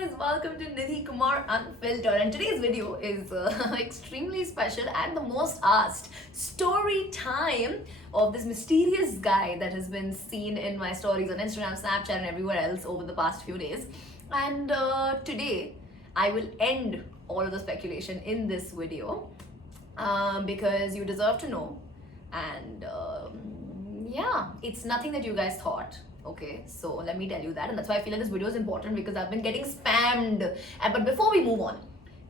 guys, welcome to Nidhi Kumar Unfiltered, and today's video is extremely special and the most asked story time of this mysterious guy that has been seen in my stories on Instagram, Snapchat and everywhere else over the past few days. And today I will end all of the speculation in this video because you deserve to know, and yeah, it's nothing that you guys thought. Okay, so let me tell you that, and that's why I feel like this video is important because I've been getting spammed. But before we move on,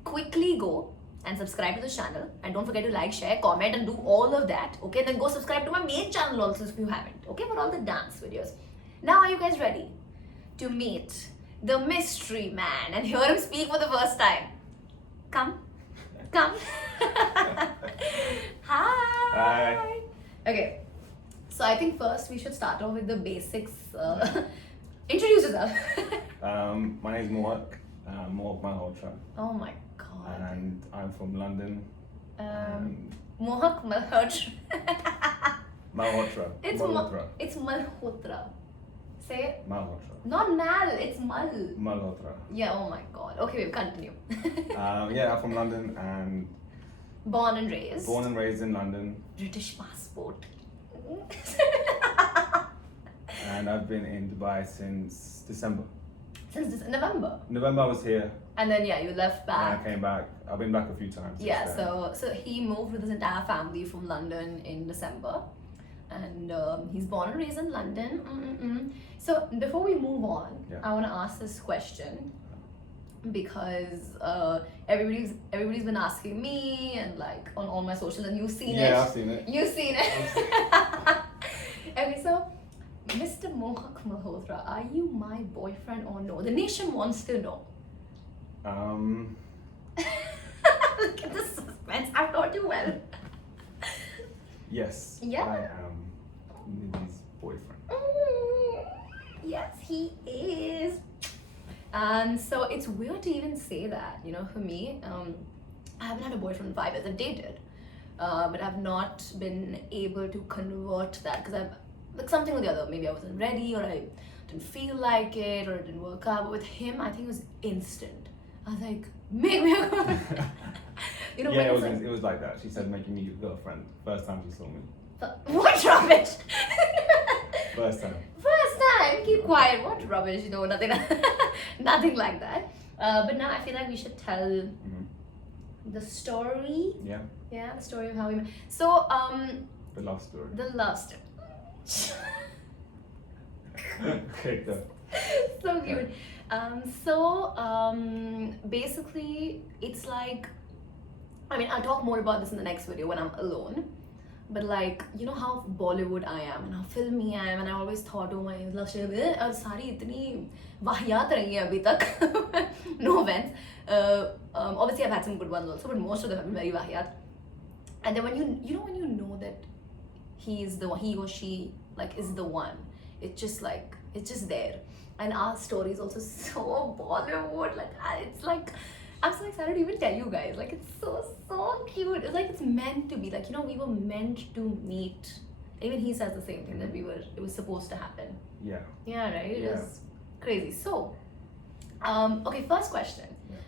quickly go and subscribe to the channel, and don't forget to like, share, comment, and do all of that. Okay, then go subscribe to my main channel also if you haven't. Okay, for all the dance videos. Now, are you guys ready to meet the mystery man and hear him speak for the first time? Come. Hi. Hi. Okay. So I think first we should start off with the basics. Introduce yourself. My name is Mohak, Malhotra, Oh my god. and I'm from London. Mohak Malhotra. Malhotra. It's Malhotra. It's Malhotra. Say it. Malhotra. Not Mal, it's Mal. Malhotra. Yeah, oh my god. Okay, we'll continue. Yeah, I'm from London and Born and raised. born and raised in London, British passport. and I've been in Dubai since December. Since this November. November I was here, And then yeah, you left and back. I came back. I've been back a few times. since Yeah, then. so he moved with his entire family from London in December, and he's born and raised in London. So before we move on, Yeah. I want to ask this question because everybody's been asking me and like on all my socials, and you've seen it. Yeah, I've seen it. You've seen it. Okay, so Mr. Mohak Malhotra, are you my boyfriend or no? The nation wants to know. Look at the suspense. I've taught you well. Yes. Yeah. I am Nidhi's boyfriend. Yes, he is. So it's weird to even say that, you know, for me, I haven't had a boyfriend in 5 years. I've dated, but I've not been able to convert that because I've, like, something or the other. Maybe I wasn't ready, or I didn't feel like it, or it didn't work out. But with him, I think it was instant. I was like, make me a girlfriend. You know, Yeah, when it's it was like that. She said making me your girlfriend first time she saw me. what rubbish? First time. First time, keep quiet. What rubbish? You know, nothing, nothing like that. But now I feel like we should tell the story. Yeah. Yeah, the story of how we met. So, The love story. the love story. Okay, go. So cute. Basically, it's like, I mean, I'll talk more about this in the next video when I'm alone. But like, you know how Bollywood I am and how filmy I am, and I always thought, oh my love story, और सारी इतनी वाहियात रही है अभी तक. No offense. Obviously I've had some good ones also, but most of them have been very vahiyat. And then when you know that he is the one, he or she like is the one, it's just like, it's just there. And our story is also so Bollywood, like it's like, I'm so excited to even tell you guys, like it's so cute. It's like it's meant to be, like, you know, we were meant to meet. Even he says the same thing, that it was supposed to happen. Yeah. Yeah, right? It Yeah. was crazy. So okay, first question. Yeah.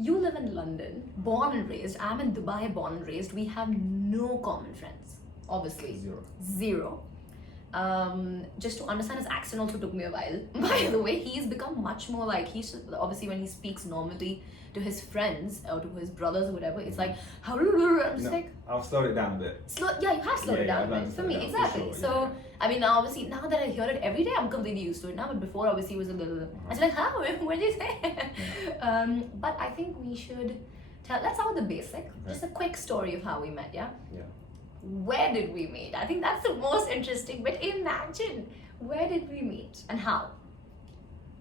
You live in London, born and raised. I'm in Dubai, born and raised. We have no common friends, obviously. Zero. Just to understand his accent also took me a while. By the way, he's become much more like, he's obviously when he speaks normally to his friends or to his brothers or whatever, it's like, I'm just like, I'll slow it down a bit. yeah, you have slowed it Yeah, down I've a learned bit to for slow me, it down, for exactly. sure, So I mean, now obviously, now that I hear it every day, I'm completely used to it now. But before, obviously, it was a little, I was like, huh, what did you say? But I think we should let's start with the basic, just a quick story of how we met. Yeah. Where did we meet? I think that's the most interesting. But imagine, where did we meet and how?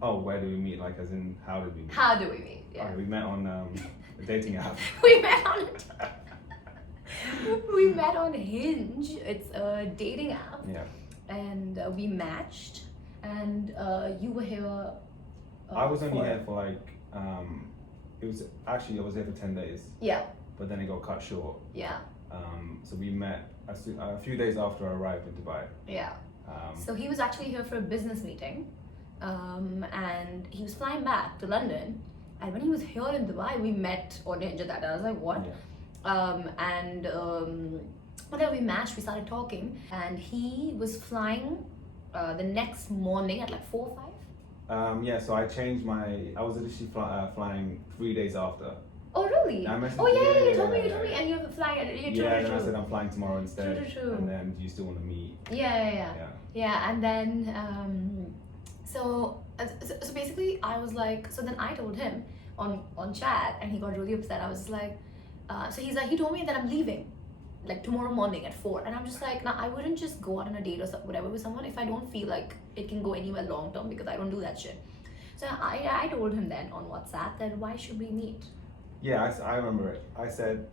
Oh, where did we meet? Like, as in, how did we meet? How do we meet? Yeah. We met on a dating app. We met on we met on Hinge. It's a dating app. Yeah. And we matched. And you were here. I was only here for like, it was actually, I was here for 10 days. Yeah. But then it got cut short. Yeah. So we met a few days after I arrived in Dubai. Yeah. So he was actually here for a business meeting. and he was flying back to London. And when he was here in Dubai, we met on Hinge that. And I was like, what? Whenever we matched, we started talking, and he was flying the next morning at like 4 or 5. So I changed I was initially flying 3 days after. Oh really? Oh yeah, you told me, and you have flying. Then I said I'm flying tomorrow instead. True. And then do you still want to meet? Yeah, and then so basically I was like, so then I told him on chat, and he got really upset. I was like, so he's like, he told me that I'm leaving like tomorrow morning at 4, and I'm just like, now I wouldn't just go out on a date or whatever with someone if I don't feel like it can go anywhere long term, because I don't do that shit. So I told him then on WhatsApp that why should we meet? Yeah, I remember it. I said,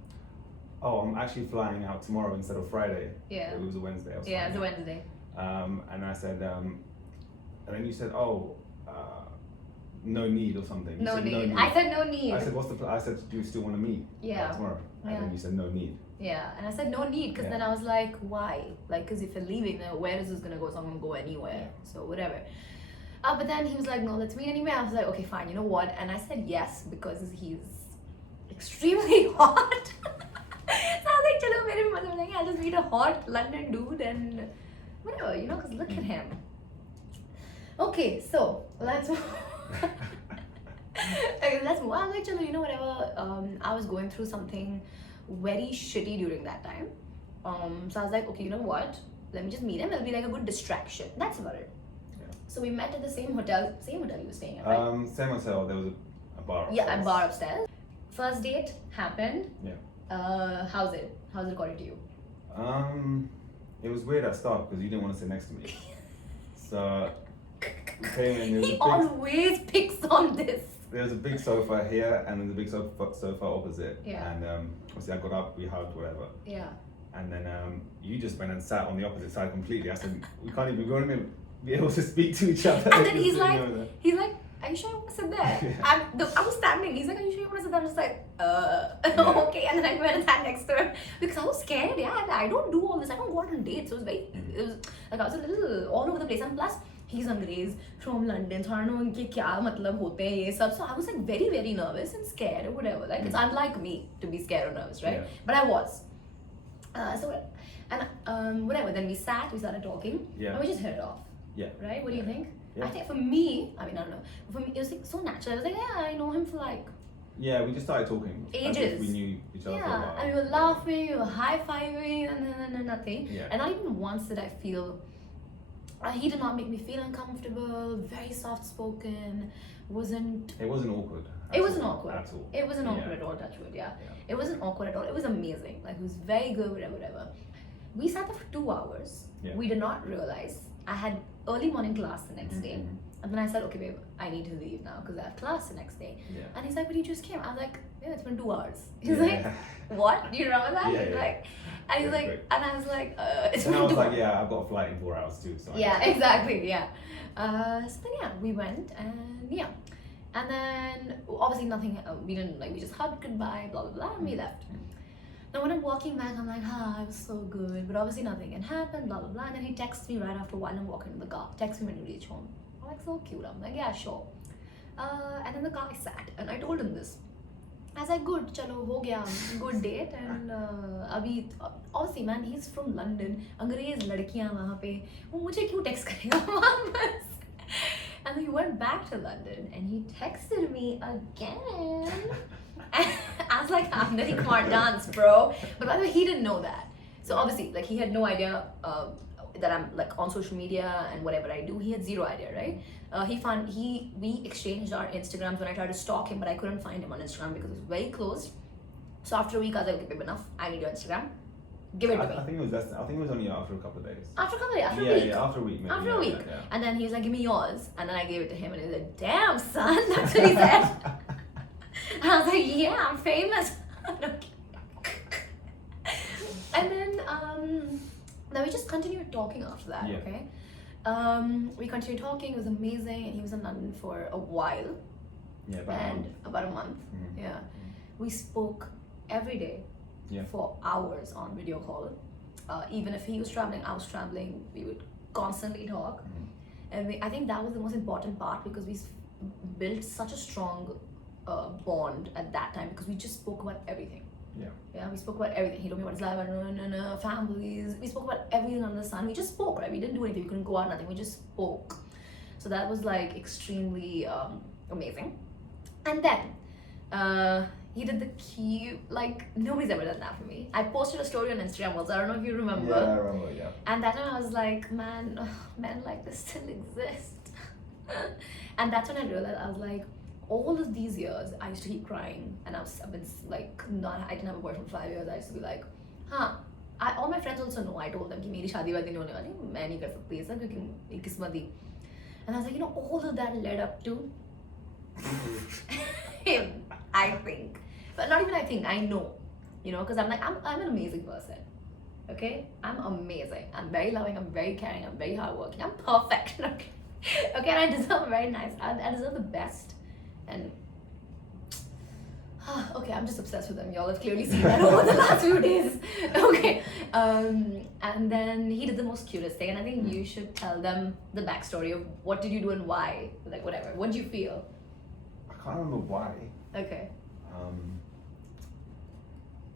oh, I'm actually flying out tomorrow instead of Friday. Yeah. It was a Wednesday. It was a Wednesday. And I said, and then you said, oh, no need or something. No need. I said no need. I said, I said, do you still want to meet? Tomorrow. And then you said no need. Yeah, and I said no need, because then I was like, why? Like, because if you're leaving, then where is this gonna go? It's not gonna go anywhere. So whatever. But then he was like, no, let's meet anyway. I was like, okay, fine. You know what? And I said yes, because he's extremely hot. So I was like, chalo, mere mother, like, I'll just meet a hot London dude and whatever, you know, because look at him. Okay, so let's move on. I was like, chalo, you know, whatever. I was going through something very shitty during that time. So I was like, okay, you know what? Let me just meet him. It'll be like a good distraction. That's about it. So we met at the same hotel you were staying at, right? Same hotel. There was a bar upstairs. Yeah, a bar upstairs. First date happened. Yeah. How's it according to you? It was weird at start because you didn't want to sit next to me. So we came in. He always picks on this. There was a big sofa here, and there's a big sofa opposite. Yeah. And obviously I got up, we hugged, whatever. Yeah. And then you just went and sat on the opposite side completely. I said, we won't even be able to speak to each other. And then he's like, are you sure you want to sit there? I was standing. He's like, are you sure you want to sit there? I'm just like, okay. And then I went and sat next to him because I was scared. Yeah, and I don't do all this. I don't go out on dates. So it was like I was a little all over the place. And plus, he's Angrez from London, so I don't know उनके क्या मतलब होते हैं ये सब. So I was like very, very nervous and scared or whatever. Like it's unlike me to be scared or nervous, right? Yeah. But I was. Whatever. Then we started talking, and we just hit it off. Yeah. Right? What do you think? Yeah. I think for me, I mean, I don't know. For me, it was like so natural. I was like, yeah, I know him for like Yeah, we just started talking. ages. As if we knew each other for a while. And we were laughing, we were high-fiving, and nothing. Yeah. And not even once did I feel. He did not make me feel uncomfortable. Very soft-spoken. It wasn't awkward. It wasn't awkward at all. It wasn't awkward at all. Touch wood, yeah. It wasn't awkward at all. It was amazing. Like it was very good. Whatever. We sat there for 2 hours. Yeah. We did not realize I had early morning class the next day. And then I said, okay, babe, I need to leave now because I have class the next day. Yeah. And he's like, but you just came. I was like, yeah, it's been 2 hours. He's like, what? Do you remember that? Yeah, He's yeah. like, and he's like, great. and I was like, it's And been I was 2 like, hours. yeah, I've got a flight in 4 hours too. So Yeah, exactly. Yeah. So then yeah, we went and yeah, and then obviously nothing. We didn't like. We just hugged goodbye, blah blah blah, and we left. Now when I'm walking back, I'm like, it was so good, but obviously nothing can happen, blah blah blah. And then he texts me right after while I'm walking in the car. Text me when you reach home. I'm like, so cute. I'm like, yeah, sure. And then the guy sat, and I told him this. I was like, good, chalo, ho gaya, good date. And abhi, obviously, man, he's from London. Angrez ladkiyan wahan pe. वो मुझे क्यों text करेगा वापस? And then he went back to London, and he texted me again. And I was like, Nidhi, Kumar, dance, bro. But by the way, he didn't know that. So obviously, like, he had no idea that I'm like on social media and whatever I do. He had zero idea, right? We exchanged our Instagrams when I tried to stalk him, but I couldn't find him on Instagram because it was very closed. So after a week, I was like, okay, babe, enough. I need your Instagram. Give it to me. I think it was less. I think it was only after a couple of days. After a week. Yeah, after a week. Maybe. After a week. Yeah. And then he was like, give me yours. And then I gave it to him, and he was like, damn, son. That's what he said. And I was like, yeah, I'm famous. And then we just continued talking after that, Yeah. okay? We continued talking. It was amazing. And he was in London for a while. Yeah, About a month. Mhm. Yeah. We spoke every day for hours on video call. Even if he was traveling, I was traveling. We would constantly talk. And I think that was the most important part because we built such a strong bond at that time because we just spoke about everything. Yeah, we spoke about everything. He told me about his life, and families. We spoke about everything under the sun. We just spoke, right? We didn't do anything. We couldn't go out, nothing. We just spoke. So that was like extremely amazing. And then he did the cute, like nobody's ever done that for me. I posted a story on Instagram also. I don't know if you remember. Yeah, I remember. Yeah. And that time I was like, man, men like this still exist. And that's when I realized I was like, all of these years I used to keep crying, and I've been like, I didn't have a boyfriend for 5 years. I used to be like, all my friends also know. I told them कि मेरी शादी वादी नहीं होने वाली, मैं नहीं कर सकती ऐसा क्योंकि एक किस्मत ही. And I was like, all of that led up to him, I think. But not even I think, I know. Because I'm like, I'm an amazing person. Okay? I'm amazing. I'm very loving, I'm very caring, I'm very hardworking, I'm perfect. Okay? Okay, and I deserve very nice. I deserve the best. And okay, I'm just obsessed with them. Y'all have clearly seen that over the last few days. Okay. And then he did the most cutest thing, and I think you should tell them the backstory of what did you do and why. Like whatever. What did you feel? I can't remember why. Okay.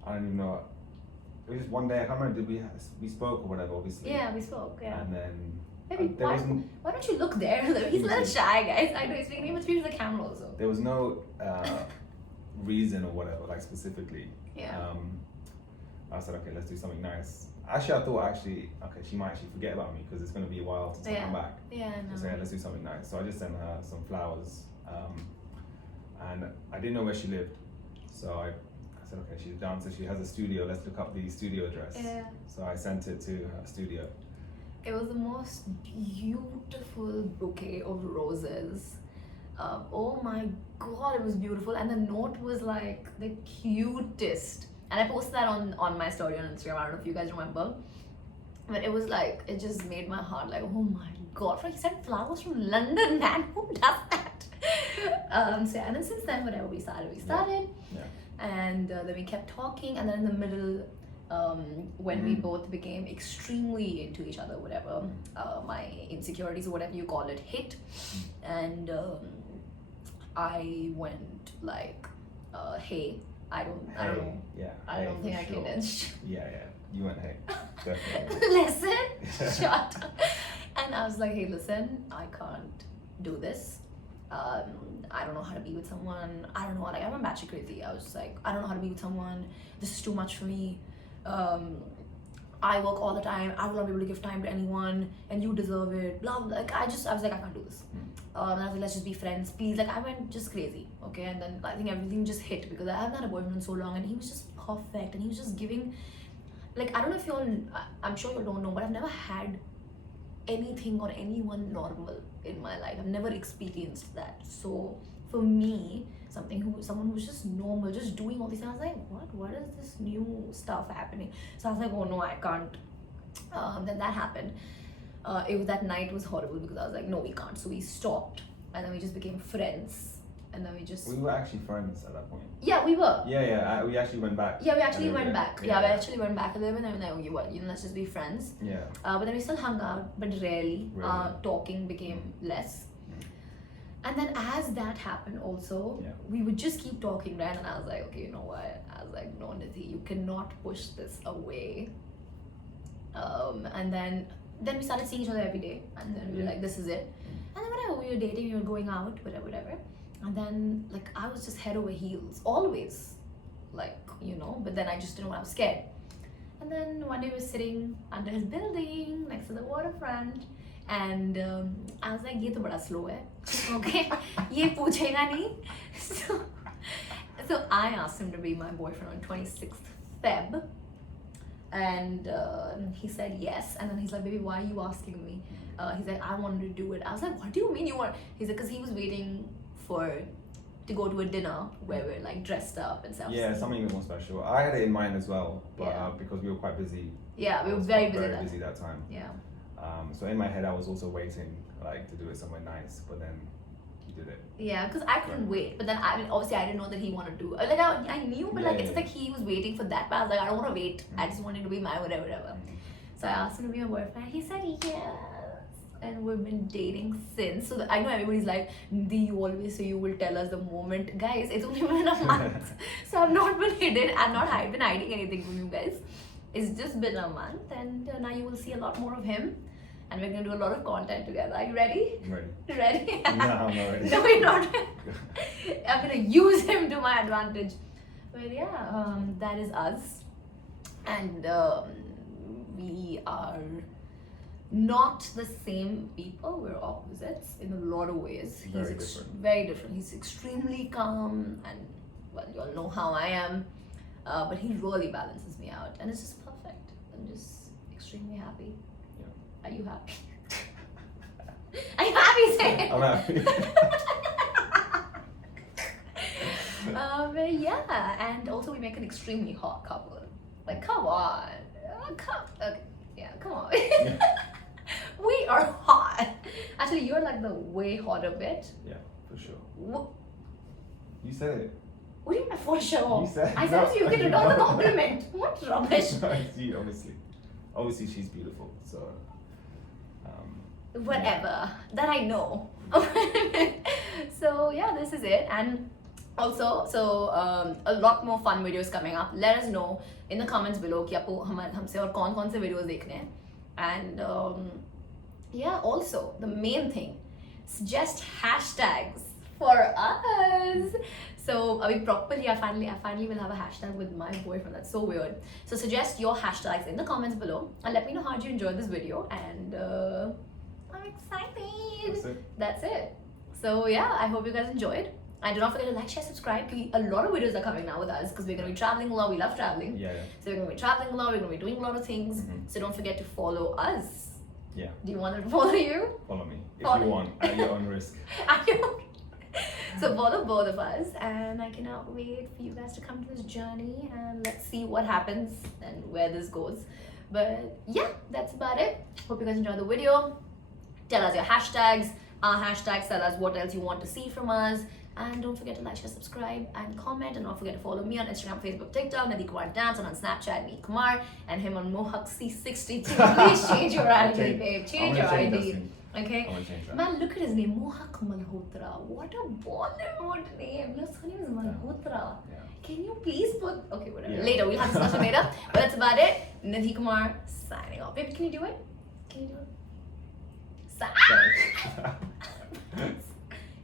I don't even know. It was just one day. I can't remember. Did we spoke or whatever? Obviously. Yeah, we spoke. Yeah. And then. Maybe why don't you look there? He's a little shy, guys. I know he's speaking, but speak to the camera also. There was no reason or whatever, like specifically. Yeah. I said, okay, let's do something nice. Actually, I thought okay, she might actually forget about me because it's going to be a while since I come back. Yeah, no. So yeah, let's do something nice. So I just sent her some flowers, and I didn't know where she lived, so I said, okay, she's down, so she has a studio. Let's look up the studio address. Yeah. So I sent it to her studio. It was the most beautiful bouquet of roses. Oh my god, it was beautiful. And the note was like the cutest. And I posted that on my story on Instagram. I don't know if you guys remember. But it was like, it just made my heart like, oh my god. He sent flowers from London, man. Who does that? So yeah, and then since then, whatever we started. Yeah. And then we kept talking. And then in the middle, when we both became extremely into each other, whatever, my insecurities or whatever you call it hit, and I went like, hey, I don't know. Yeah. I don't think I can dance. Yeah. You went hey. Definitely. Listen, shut up. And I was like, hey, listen, I can't do this. I don't know how to be with someone. I don't know. Like, I'm batshit crazy. I was just like, I don't know how to be with someone. This is too much for me. I work all the time. I will not be able to give time to anyone, and you deserve it. Blah, blah. Like I was like, I can't do this. And I was like, let's just be friends, please. Like I went just crazy. Okay, and then I think everything just hit because I haven't had a boyfriend in so long, and he was just perfect, and he was just giving. Like I don't know if you all, I'm sure you don't know, but I've never had anything or anyone normal in my life. I've never experienced that. So for me, someone who's just normal, just doing all these things, I was like, what is this new stuff happening? So I was like, oh no, I can't. Then that happened. That night was horrible because I was like, no, we can't. So we stopped, and then we just became friends. And then we were actually friends at that point. Yeah, we were. Yeah. We actually went back. Yeah, we actually went back. Yeah, we actually went back a little bit, and then we were, let's just be friends. Yeah. But then we still hung out, but rarely. Talking became less. And then as that happened also, we would just keep talking, right? And I was like, okay, you know what? I was like, no, Nidhi, you cannot push this away. And then we started seeing each other every day. And then we were like, this is it. And then whatever, we were dating, we were going out, whatever. And then, like, I was just head over heels, always. Like, but then I just didn't know, I was scared. And then one day we were sitting under his building, next to the waterfront. And I was like, ये तो बड़ा slow है, okay? ये पूछेगा नहीं. So I asked him to be my boyfriend on 26th Feb. And he said yes. And then he's like, baby, why are you asking me? He's like, I wanted to do it. I was like, what do you mean you want? He's like, because he was waiting to go to a dinner where we're like dressed up and stuff. Yeah, something a bit more special. I had it in mind as well, but because we were quite busy. Yeah, we were very busy that time. Yeah. So in my head, I was also waiting like to do it somewhere nice, but then he did it. Yeah, because I couldn't wait. But then obviously I didn't know that he wanted to. Like I knew, but it's like he was waiting for that. But I was like, I don't want to wait. I just wanted to be my whatever. So I asked him to be my boyfriend. He said yes. and we've been dating since. So I know everybody's like, Nidhi, you always say you will tell us the moment. Guys, it's only been a month. So I've not been hidden. I've not been hiding anything from you guys. It's just been a month, and now you will see a lot more of him. And we're gonna do a lot of content together. Are you ready? I'm ready. Ready? No, I'm not ready. No, you're not. I'm gonna use him to my advantage. Well, yeah, that is us, and we are not the same people. We're opposites in a lot of ways. Very different. Very different. He's extremely calm, and well, you all know how I am, but he really balances me out, and it's just perfect. I'm just extremely happy. Yeah. Are you happy? Are you happy? Say it. I'm happy. Yeah, and also we make an extremely hot couple. Like, come on. Okay. Yeah, come on. We are hot. Actually, you're like the way hotter bit. Yeah, for sure. What, You said it. what do you mean for sure? You said I said so you get another compliment. What rubbish. See, obviously she's beautiful. So. Whatever. That I know. So yeah, this is it. And also, a lot more fun videos coming up. Let us know in the comments below कि आपको हमसे और कौन से videos देखने हैं. And yeah, also the main thing, suggest hashtags for us. So properly, I finally will have a hashtag with my boyfriend. That's so weird. So suggest your hashtags in the comments below and let me know how you enjoyed this video. And I'm excited. That's it. So yeah, I hope you guys enjoyed. And do not forget to like, share, subscribe. A lot of videos are coming now with us because we're going to be traveling a lot. We love traveling. Yeah. So we're going to be traveling a lot. We're going to be doing a lot of things. Mm-hmm. So don't forget to follow us. Yeah. Do you want to follow you? Follow me if Follow. you want, at your own risk. So follow both of us, and I cannot wait for you guys to come to this journey, and let's see what happens and where this goes. But yeah, that's about it. Hope you guys enjoyed the video. Tell us your hashtags, our hashtags. Tell us what else you want to see from us. And don't forget to like, share, subscribe, and comment. And don't forget to follow me on Instagram, Facebook, TikTok, Nidhi Kumar Dance, and on Snapchat, me Kumar, and him on Mohak C62. Please change your ID, babe. Change your ID. Okay? Man, look at his name, Mohak Malhotra. What a Bollywood name. Your surname is Malhotra. Yeah. Can you please put... Okay, whatever. Yeah. Later, we'll have discussion later. But that's about it. Nidhi Kumar signing off. Babe, can you do it? Can you do it? Sorry.